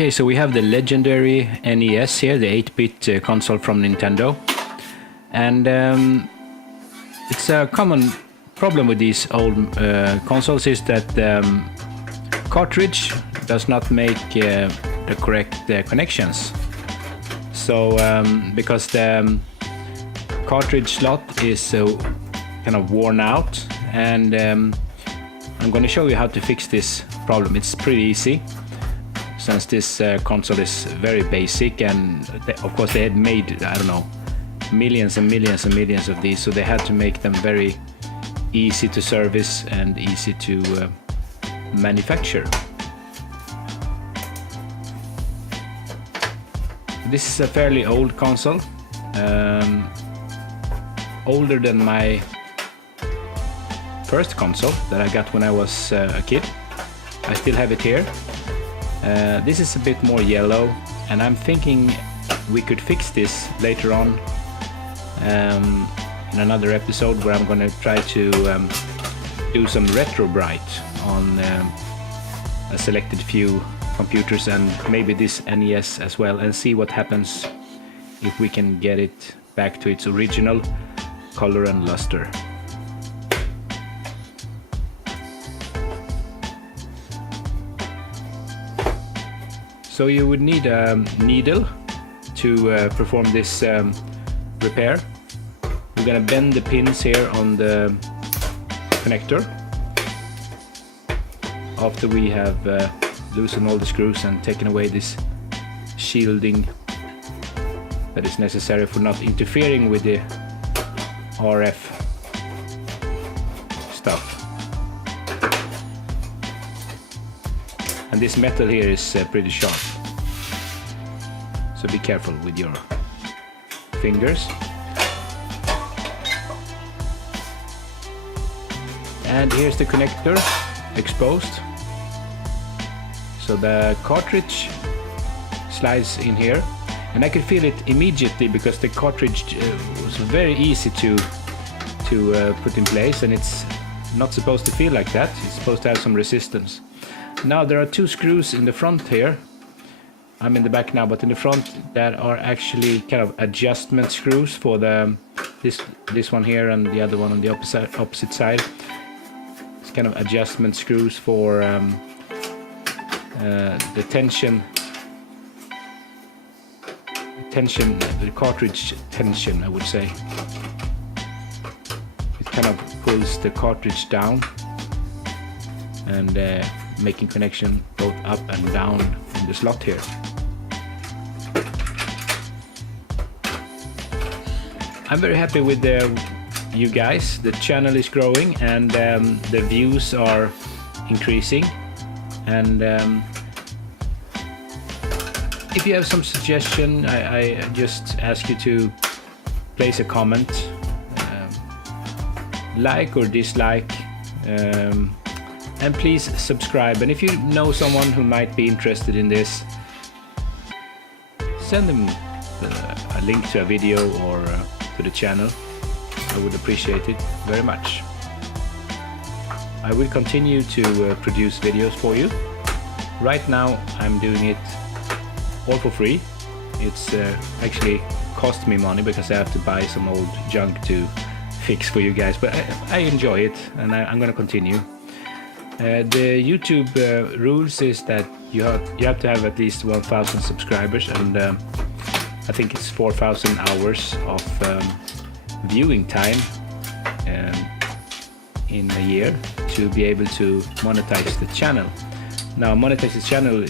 Okay, so we have the legendary NES here, the 8-bit console from Nintendo. And it's a common problem with these old consoles is that the cartridge does not make the correct connections. So because the cartridge slot is kind of worn out, and I'm going to show you how to fix this problem. It's pretty easy, since this console is very basic, and of course they had made, I don't know, millions and millions and millions of these, so they had to make them very easy to service and easy to manufacture. This is a fairly old console, older than my first console that I got when I was a kid. I still have it here. This is a bit more yellow, and I'm thinking we could fix this later on in another episode, where I'm going to try to do some retro bright on a selected few computers, and maybe this NES as well, and see what happens if we can get it back to its original color and luster. So you would need a needle to perform this repair. We're gonna bend the pins here on the connector after we have loosened all the screws and taken away this shielding that is necessary for not interfering with the RF stuff. And this metal here is pretty sharp, so be careful with your fingers. And here's the connector exposed. So the cartridge slides in here, and I could feel it immediately because the cartridge was very easy to put in place, and it's not supposed to feel like that. It's supposed to have some resistance. Now there are two screws in the front here. I'm in the back now, but in the front that are actually kind of adjustment screws for the this one here and the other one on the opposite side. It's kind of adjustment screws for the tension, the cartridge tension, I would say. It kind of pulls the cartridge down and making connection both up and down in the slot here. I'm very happy with you guys. The channel is growing, and the views are increasing, and if you have some suggestion, I just ask you to place a comment, like or dislike, and please subscribe. And if you know someone who might be interested in this, send them a link to a video or to the channel. I would appreciate it very much. I will continue to produce videos for you. Right now I'm doing it all for free. It's actually cost me money because I have to buy some old junk to fix for you guys, but I enjoy it, and I'm going to continue. The YouTube rules is that you have to have at least 1,000 subscribers, and I think it's 4,000 hours of viewing time in a year to be able to monetize the channel. Now, monetize the channel,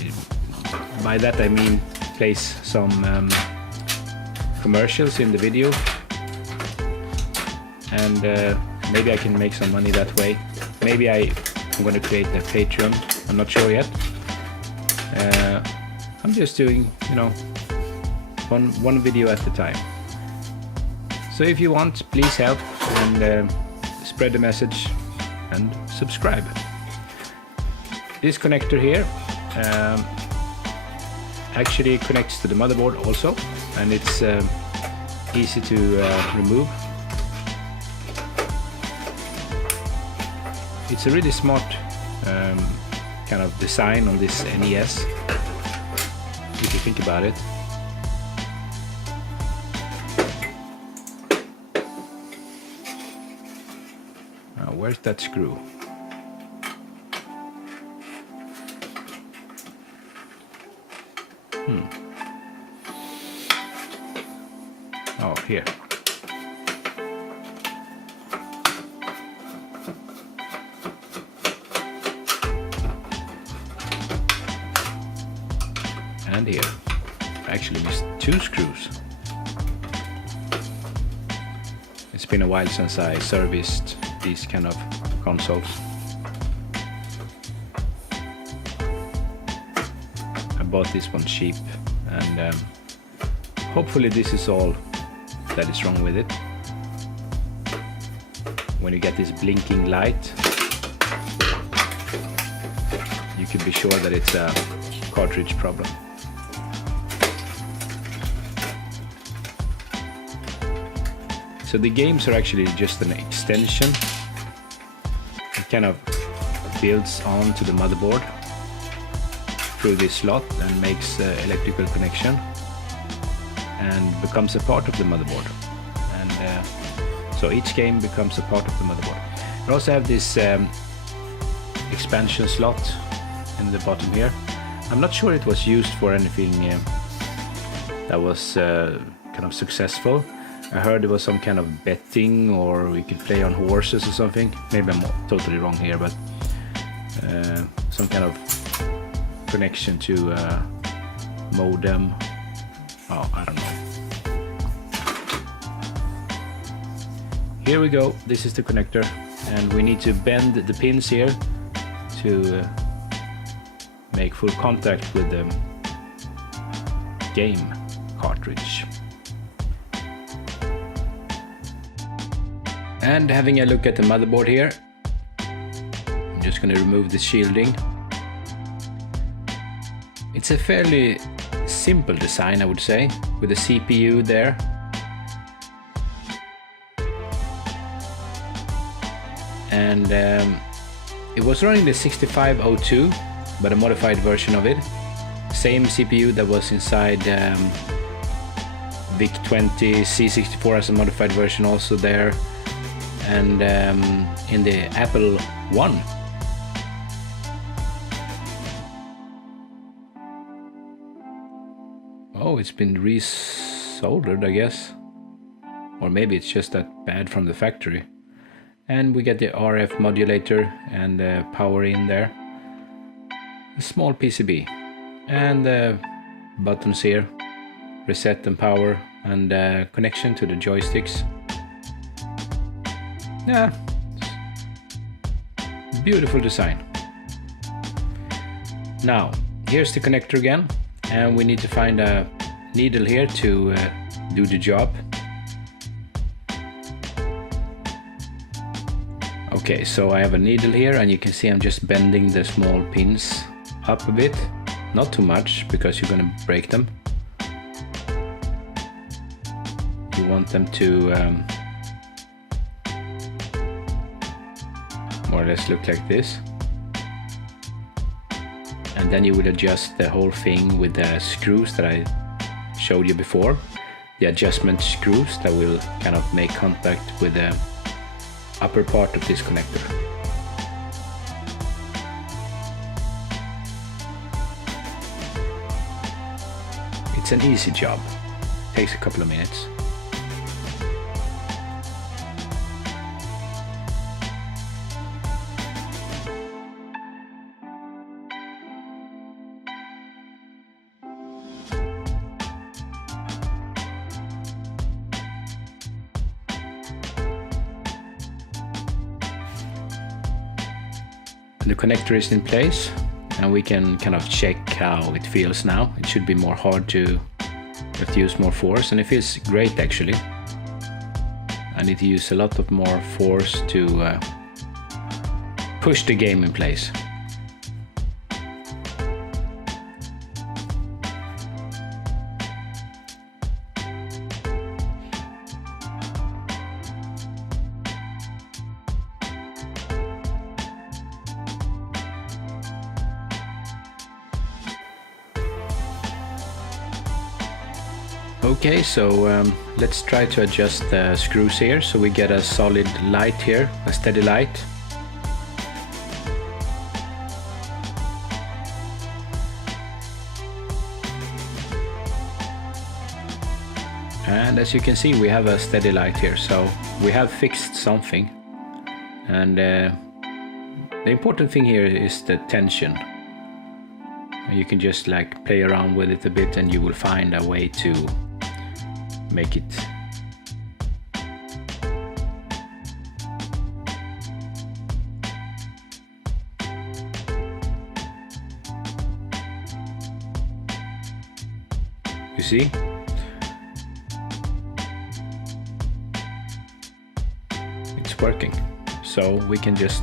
by that I mean place some commercials in the video, and maybe I can make some money that way. Maybe I'm going to create a Patreon. I'm not sure yet. I'm just doing, one video at a time. So if you want, please help and spread the message and subscribe. This connector here actually connects to the motherboard also, and it's easy to remove. It's a really smart kind of design on this NES. if you think about it. Where's that screw? Oh, here. And here. I actually missed 2 screws. It's been a while since I serviced these kind of consoles. I bought this one cheap, and hopefully this is all that is wrong with it. When you get this blinking light, you can be sure that it's a cartridge problem. So the games are actually just an extension. It kind of builds onto the motherboard through this slot and makes electrical connection and becomes a part of the motherboard. And so each game becomes a part of the motherboard. We also have this expansion slot in the bottom here. I'm not sure it was used for anything that was kind of successful. I heard there was some kind of betting, or we could play on horses or something. Maybe I'm totally wrong here, but some kind of connection to modem. Oh, I don't know. Here we go. This is the connector, and we need to bend the pins here to make full contact with the game cartridge. And having a look at the motherboard here, I'm just going to remove the shielding. It's a fairly simple design, I would say, with a CPU there. And it was running the 6502, but a modified version of it. Same CPU that was inside VIC-20, C64 as a modified version also there. And in the Apple I. Oh, it's been resoldered, I guess. Or maybe it's just that bad from the factory. And we get the RF modulator and power in there. A small PCB. And buttons here. Reset and power, and connection to the joysticks. Yeah, beautiful design. Now, here's the connector again, and we need to find a needle here to do the job. Okay, so I have a needle here, and you can see I'm just bending the small pins up a bit. Not too much, because you're gonna break them. You want them to more or less look like this, and then you would adjust the whole thing with the screws that I showed you before, the adjustment screws that will kind of make contact with the upper part of this connector. It's an easy job, takes a couple of minutes. The connector is in place, and we can kind of check how it feels now. It should be more hard to have to use more force, and it feels great actually. I need to use a lot of more force to push the game in place. Okay, so let's try to adjust the screws here so we get a solid light here, a steady light. And as you can see, we have a steady light here, so we have fixed something. And the important thing here is the tension. You can just like play around with it a bit and you will find a way to make it. You see? It's working. So we can just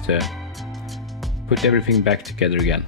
put everything back together again.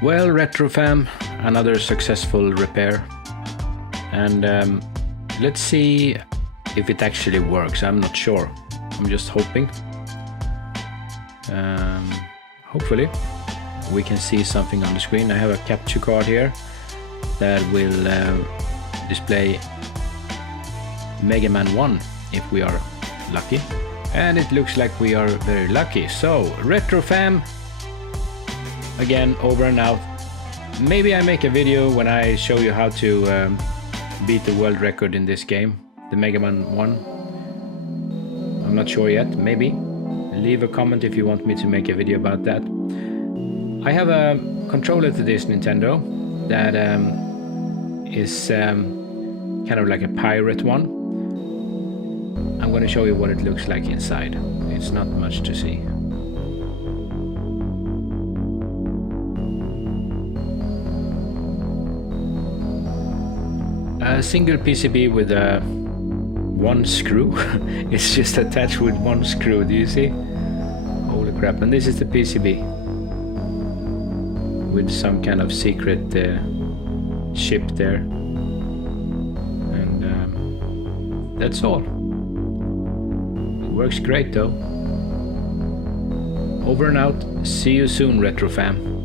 Well, RETROFAM, another successful repair, and let's see if it actually works. I'm not sure. I'm just hoping. Hopefully we can see something on the screen. I have a capture card here that will display Mega Man 1 if we are lucky, and it looks like we are very lucky. So RETROFAM again, over and out. Maybe I make a video when I show you how to beat the world record in this game, the Mega Man 1. I'm not sure yet, maybe. Leave a comment if you want me to make a video about that. I have a controller to this Nintendo that is kind of like a pirate one. I'm going to show you what it looks like inside. It's not much to see. A single PCB with one screw. It's just attached with one screw. Do you see? Holy crap! And this is the PCB with some kind of secret chip there, and that's all. It works great though. Over and out. See you soon, RETROFAM.